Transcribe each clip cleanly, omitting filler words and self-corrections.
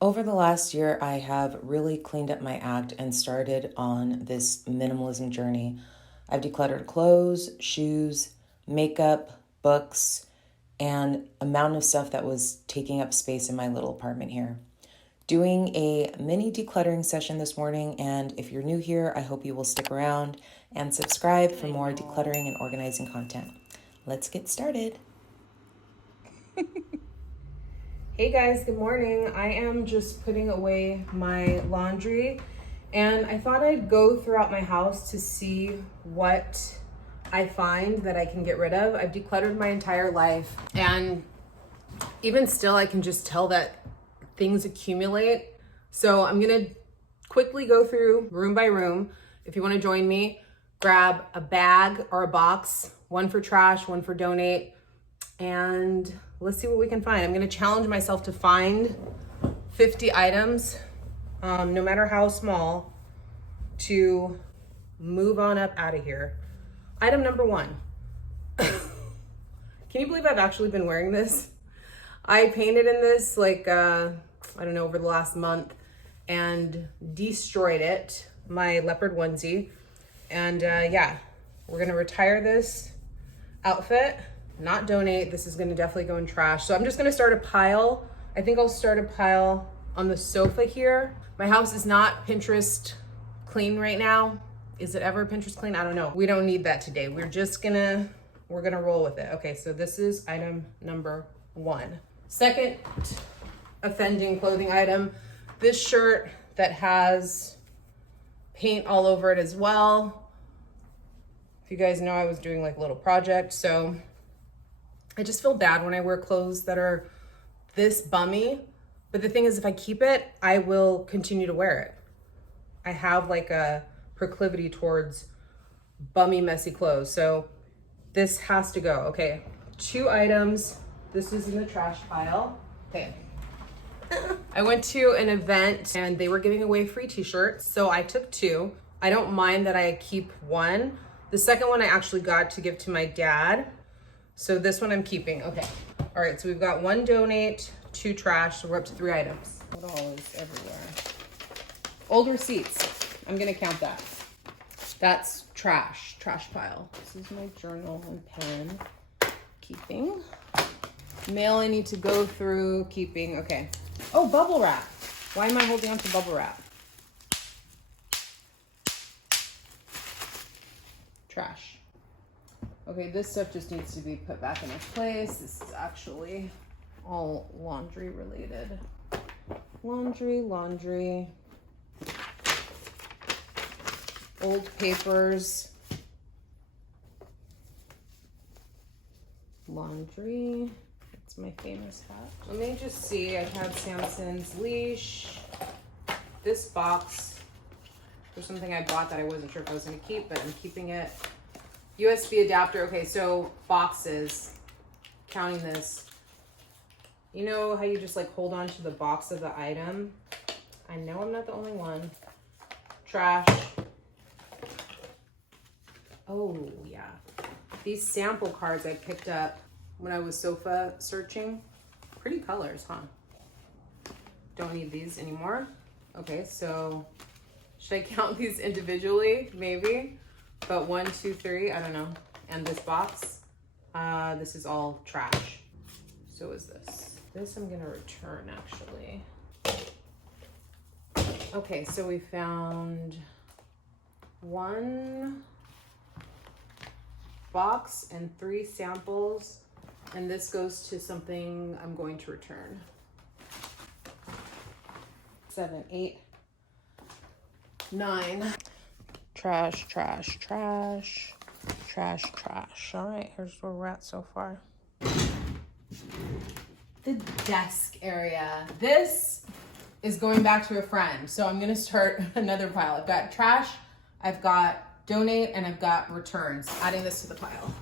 Over the last year, I have really cleaned up my act and started on this minimalism journey. I've decluttered clothes, shoes, makeup, books, and amount of stuff that was taking up space in my little apartment here. Doing a mini decluttering session this morning, and if you're new here, I hope you will stick around and subscribe for more decluttering and organizing content. Let's get started. Hey guys, good morning. I am just putting away my laundry and I thought I'd go throughout my house to see what I find that I can get rid of. I've decluttered my entire life and even still I can just tell that things accumulate. So I'm gonna quickly go through room by room. If you wanna join me, grab a bag or a box, one for trash, one for donate, and let's see what we can find. I'm gonna challenge myself to find 50 items, no matter how small, to move on up out of here. Item number one. Can you believe I've actually been wearing this? I painted in this like, I don't know, over the last month and destroyed it, my leopard onesie. And yeah, we're gonna retire this outfit. Not donate. This is gonna definitely go in trash. So I'm just gonna start a pile. I think I'll start a pile on the sofa here. My house is not Pinterest clean right now. Is it ever Pinterest clean? I don't know. We don't need that today. We're gonna roll with it. Okay, so this is item number one. Second offending clothing item, this shirt that has paint all over it as well. If you guys know, I was doing like a little project, so I just feel bad when I wear clothes that are this bummy. But the thing is, if I keep it, I will continue to wear it. I have like a proclivity towards bummy, messy clothes. So this has to go. Okay, 2 items. This is in the trash pile. Okay. I went to an event and they were giving away free t-shirts. So I took 2. I don't mind that I keep one. The second one I actually got to give to my dad. So this one I'm keeping. Okay. All right, so we've got 1 donate, 2 trash, so we're up to 3 items. What all is everywhere? Old receipts. I'm gonna count that. That's trash pile. This is my journal and pen. Keeping. Mail I need to go through, keeping. Okay. Oh, bubble wrap. Why am I holding on to bubble wrap? Trash. Okay, this stuff just needs to be put back in its place. This is actually all laundry related. Laundry. Old papers. Laundry. That's my famous hat. Let me just see. I have Samson's leash. This box. There's something I bought that I wasn't sure if I was going to keep, but I'm keeping it. USB adapter. Okay, so boxes, counting this. You know how you just like hold on to the box of the item? I know I'm not the only one. Trash. Oh yeah. These sample cards I picked up when I was sofa searching. Pretty colors, huh? Don't need these anymore. Okay, so should I count these individually? Maybe. But 1, 2, 3, I don't know. And this box, this is all trash. So is this. This I'm gonna return actually. Okay, so we found 1 box and 3 samples. And this goes to something I'm going to return. 7, 8, 9. Trash. All right, here's where we're at so far. The desk area. This is going back to a friend. So I'm gonna start another pile. I've got trash, I've got donate, and I've got returns. Adding this to the pile.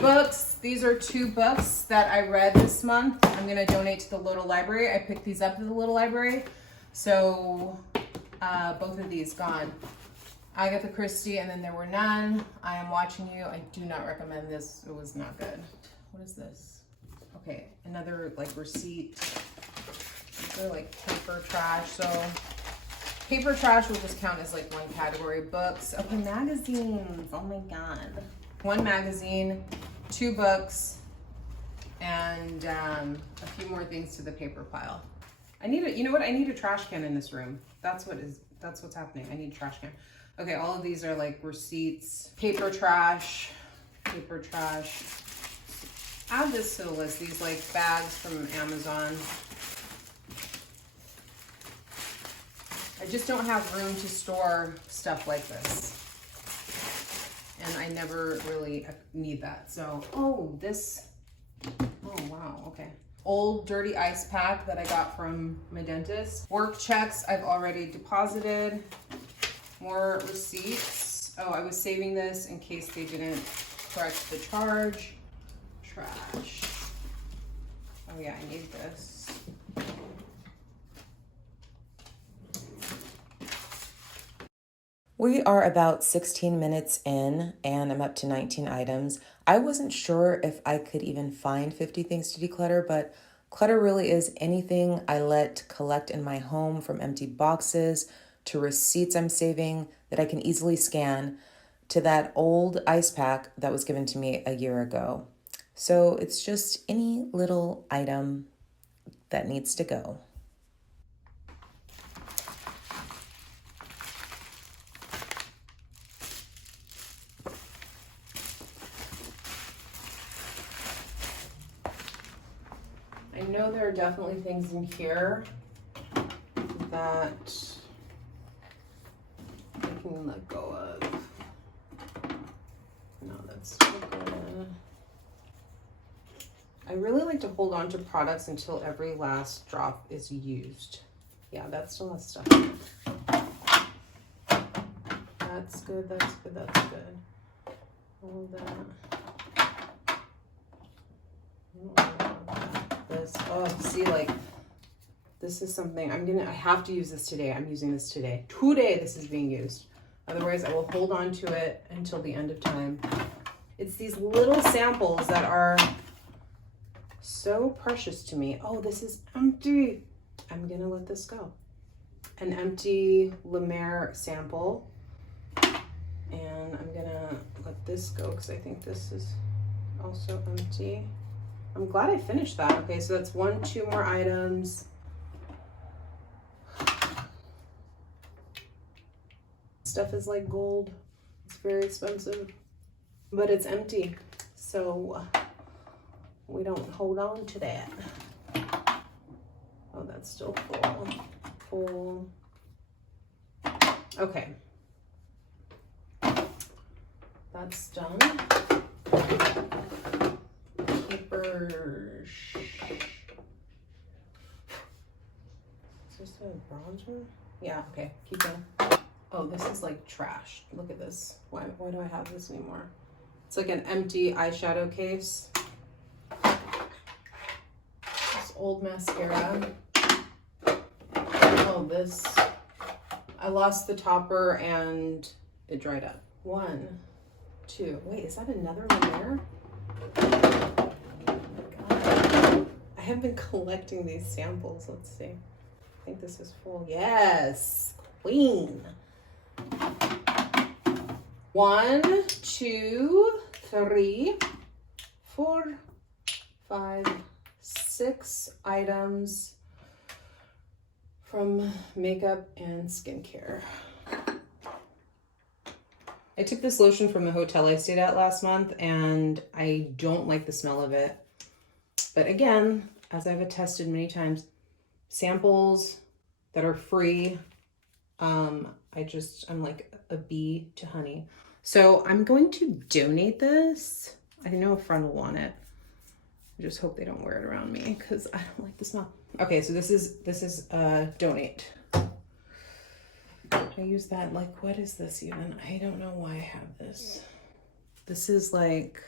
Books. These are 2 books that I read this month. I'm gonna donate to the Little Library. I picked these up at the Little Library. So both of these gone. Agatha Christie, and then there were none. I Am Watching You. I do not recommend this. It was not good. What is this? Okay, another like receipt. They're like paper trash, so paper trash will just count as like one category. Books, okay, magazines, oh my God. One magazine, 2 books, and a few more things to the paper pile. I need a, you know what? I need a trash can in this room. That's what's happening. I need a trash can. Okay, all of these are like receipts, paper trash. Add this to the list, these like bags from Amazon. I just don't have room to store stuff like this. And I never really need that. So, oh wow, okay. Old dirty ice pack that I got from my dentist. Work checks I've already deposited. More receipts. Oh, I was saving this in case they didn't correct the charge. Trash. Oh yeah, I need this. We are about 16 minutes in and I'm up to 19 items. I wasn't sure if I could even find 50 things to declutter, but clutter really is anything I let collect in my home, from empty boxes to receipts I'm saving that I can easily scan to that old ice pack that was given to me a year ago. So it's just any little item that needs to go. I know there are definitely things in here that I can let go of. No, that's still good. I really like to hold on to products until every last drop is used. Yeah, that still has stuff in it. That's good, that's good, that's good. All of that. I don't know about this. Oh, see, like, this is something I have to use this today. I'm using this today. Today this is being used. Otherwise I will hold on to it until the end of time. It's these little samples that are so precious to me. Oh, this is empty. I'm gonna let this go. An empty La Mer sample. And I'm gonna let this go because I think this is also empty. I'm glad I finished that. Okay, so that's 2 more items. Stuff is like gold. It's very expensive, but it's empty. So we don't hold on to that. Oh, that's still full. Okay. That's done. Paper. Is this a bronzer? Yeah, okay, keep going. Oh, this is like trash. Look at this. Why do I have this anymore? It's like an empty eyeshadow case. This old mascara. Oh, this. I lost the topper and it dried up. 1, 2. Wait, is that another one there? Oh my God. I have been collecting these samples. Let's see. I think this is full. Yes, queen. 1, 2, 3, 4, 5, 6 items from makeup and skincare. I took this lotion from the hotel I stayed at last month and I don't like the smell of it. But again, as I've attested many times, samples that are free, I'm like a bee to honey. So I'm going to donate this. I know a friend will want it. I just hope they don't wear it around me because I don't like the smell. Okay, so this is donate. I use that, like, what is this even? I don't know why I have this. This is like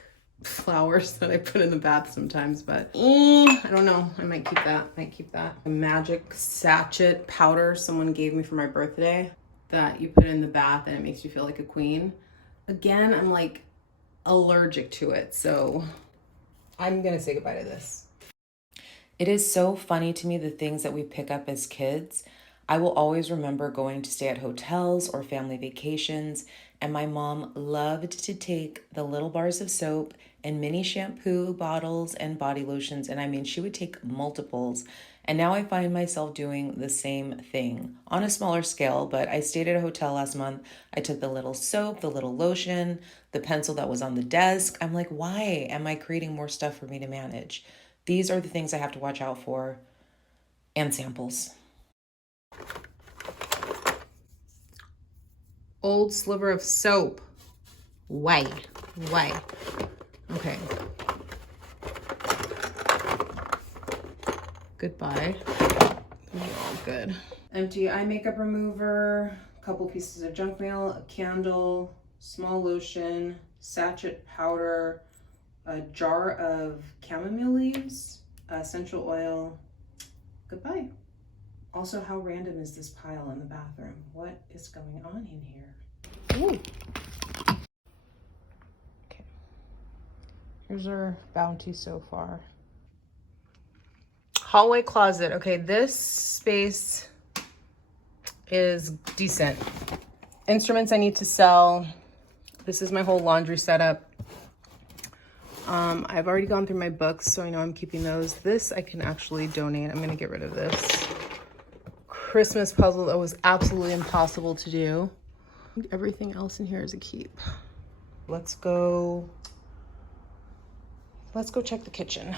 flowers that I put in the bath sometimes, but I don't know. I might keep that. A magic sachet powder someone gave me for my birthday that you put in the bath and it makes you feel like a queen. Again, I'm like allergic to it, so I'm gonna say goodbye to this. It is so funny to me the things that we pick up as kids. I will always remember going to stay at hotels or family vacations, and my mom loved to take the little bars of soap and mini shampoo bottles and body lotions, and I mean, she would take multiples. And now I find myself doing the same thing on a smaller scale, but I stayed at a hotel last month. I took the little soap, the little lotion, the pencil that was on the desk. I'm like, why am I creating more stuff for me to manage? These are the things I have to watch out for, and samples. Old sliver of soap. Why? Why? Okay. Goodbye. These are all good. Empty eye makeup remover, a couple pieces of junk mail, a candle, small lotion, sachet powder, a jar of chamomile leaves, essential oil. Goodbye. Also, how random is this pile in the bathroom? What is going on in here? Ooh. Okay. Here's our bounty so far. Hallway closet. Okay, this space is decent. Instruments I need to sell. This is my whole laundry setup. I've already gone through my books, so I know I'm keeping those. This I can actually donate. I'm gonna get rid of this. Christmas puzzle that was absolutely impossible to do. Everything else in here is a keep. Let's go check the kitchen.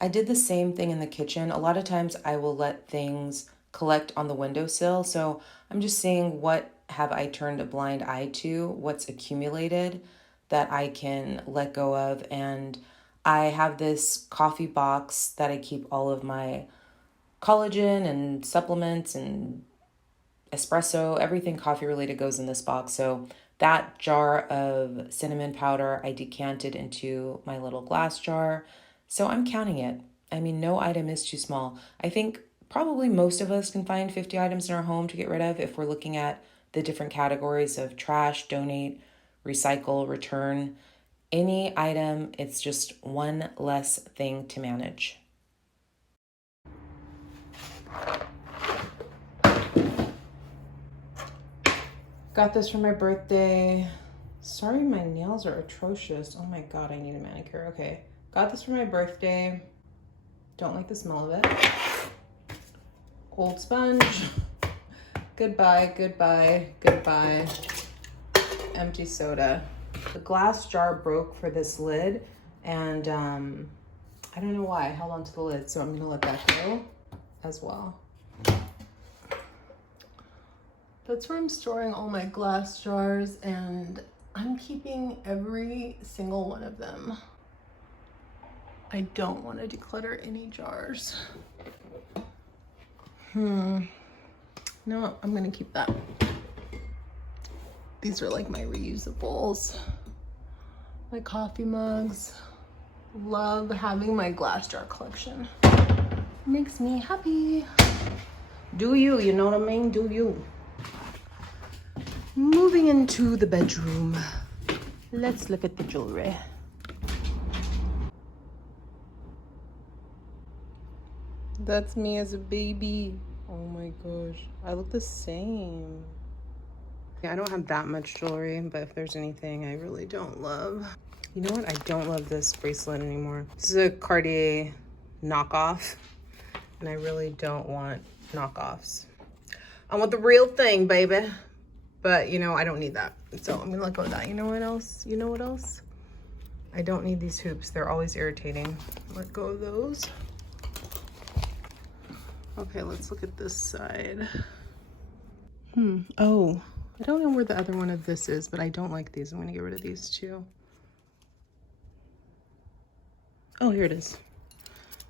I did the same thing in the kitchen. A lot of times I will let things collect on the windowsill. So I'm just seeing what have I turned a blind eye to, what's accumulated that I can let go of. And I have this coffee box that I keep all of my collagen and supplements and espresso, everything coffee related goes in this box. So that jar of cinnamon powder, I decanted into my little glass jar. So I'm counting it. I mean, no item is too small. I think probably most of us can find 50 items in our home to get rid of if we're looking at the different categories of trash, donate, recycle, return. Any item, it's just one less thing to manage. Got this for my birthday. Sorry, my nails are atrocious. Oh my God, I need a manicure. Okay, got this for my birthday. Don't like the smell of it. Old sponge. Goodbye, goodbye, goodbye. Empty soda. The glass jar broke for this lid, and I don't know why I held onto the lid, so I'm gonna let that go as well. That's where I'm storing all my glass jars, and I'm keeping every single one of them. I don't want to declutter any jars. No, I'm gonna keep that. These are like my reusables. My coffee mugs. Love having my glass jar collection. Makes me happy. Do you, you know what I mean? Do you? Moving into the bedroom. Let's look at the jewelry. That's me as a baby. Oh my gosh, I look the same. Yeah, I don't have that much jewelry, but if there's anything I really don't love. You know what? I don't love this bracelet anymore. This is a Cartier knockoff, and I really don't want knockoffs. I want the real thing, baby. But, you know, I don't need that. So I'm gonna let go of that. You know what else? You know what else? I don't need these hoops. They're always irritating. Let go of those. Okay, let's look at this side. Oh, I don't know where the other one of this is, but I don't like these. I'm gonna get rid of these too. Oh, here it is.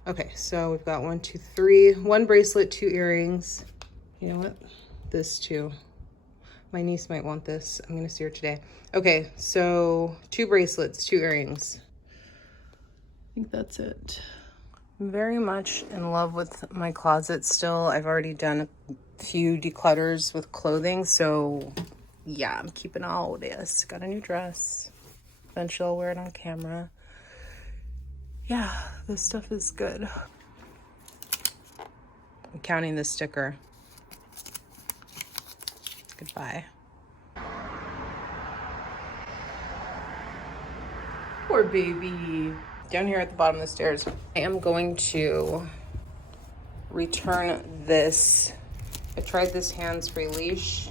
Okay, so we've got 1, 2, 3. 1 bracelet, 2 earrings. You know what? This too. My niece might want this. I'm gonna see her today. Okay, so 2 bracelets, 2 earrings. I think that's it. I'm very much in love with my closet still. I've already done a few declutters with clothing, so yeah, I'm keeping all of this. Got a new dress. Eventually I'll wear it on camera. Yeah, this stuff is good. I'm counting this sticker. Goodbye. Poor baby. Down here at the bottom of the stairs. I am going to return this. I tried this hands-free leash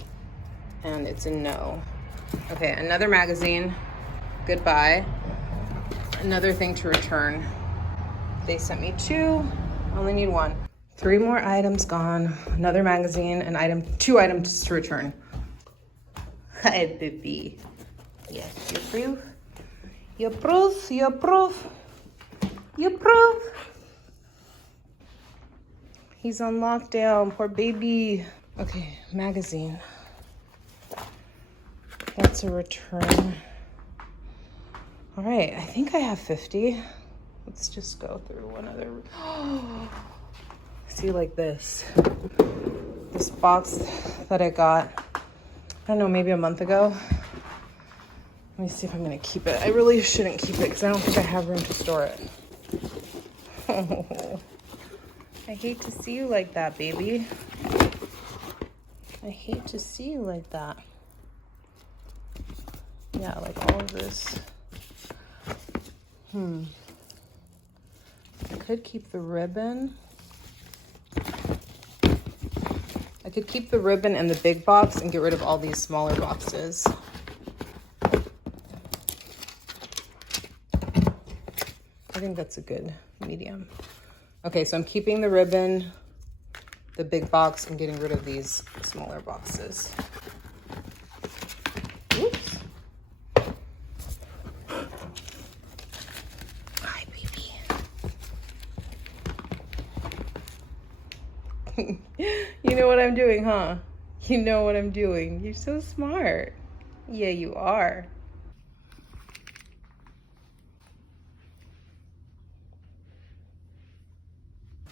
and it's a no. Okay, another magazine. Goodbye. Another thing to return. They sent me 2. I only need 1. 3 more items gone. Another magazine and 2 items to return. Hi, baby. Yes, you approve? You approve? You approve? You approve? He's on lockdown, poor baby. Okay, magazine. That's a return. All right, I think I have 50. Let's just go through one other. See, like this box that I got, I don't know, maybe a month ago. Let me see if I'm gonna keep it. I really shouldn't keep it because I don't think I have room to store it. Oh, I hate to see you like that, baby. I hate to see you like that. Yeah, like all of this. I could keep the ribbon. I could keep the ribbon and the big box and get rid of all these smaller boxes. I think that's a good medium. Okay, so I'm keeping the ribbon, the big box, and getting rid of these smaller boxes. Oops. Hi, baby. You know what I'm doing, huh? You know what I'm doing. You're so smart. Yeah, you are.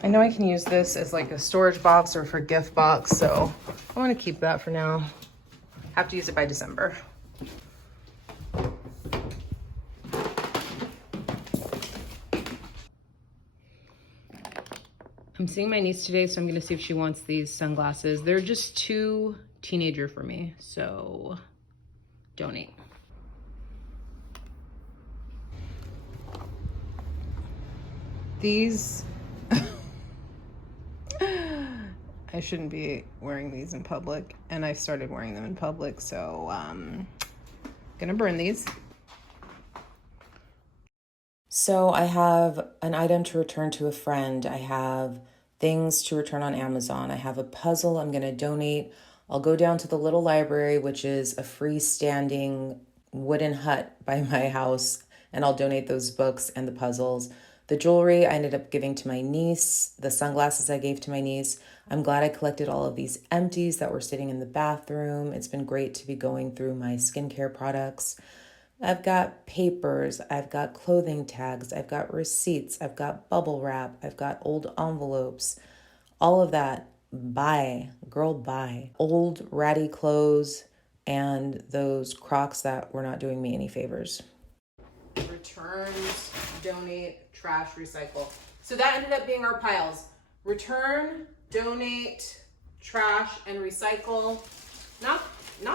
I know I can use this as like a storage box or for gift box, so I want to keep that for now. Have to use it by December. I'm seeing my niece today, so I'm going to see if she wants these sunglasses. They're just too teenager for me, so donate. These, I shouldn't be wearing these in public, and I started wearing them in public, so gonna burn these. So I have an item to return to a friend. I have things to return on Amazon. I have a puzzle I'm going to donate. I'll go down to the little library, which is a freestanding wooden hut by my house, and I'll donate those books and the puzzles. The jewelry I ended up giving to my niece. The sunglasses I gave to my niece. I'm glad I collected all of these empties that were sitting in the bathroom. It's been great to be going through my skincare products. I've got papers, I've got clothing tags, I've got receipts, I've got bubble wrap, I've got old envelopes, all of that. Buy, girl, buy. Old ratty clothes and those Crocs that were not doing me any favors. Returns, donate, trash, recycle. So that ended up being our piles. Return, donate, trash, and recycle. Not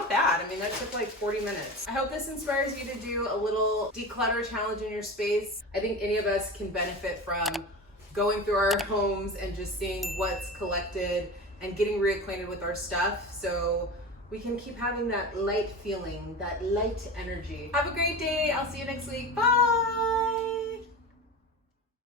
bad. I mean, that took like 40 minutes. I hope this inspires you to do a little declutter challenge in your space. I think any of us can benefit from going through our homes and just seeing what's collected and getting reacquainted with our stuff so we can keep having that light feeling, that light energy. Have a great day. I'll see you next week. Bye.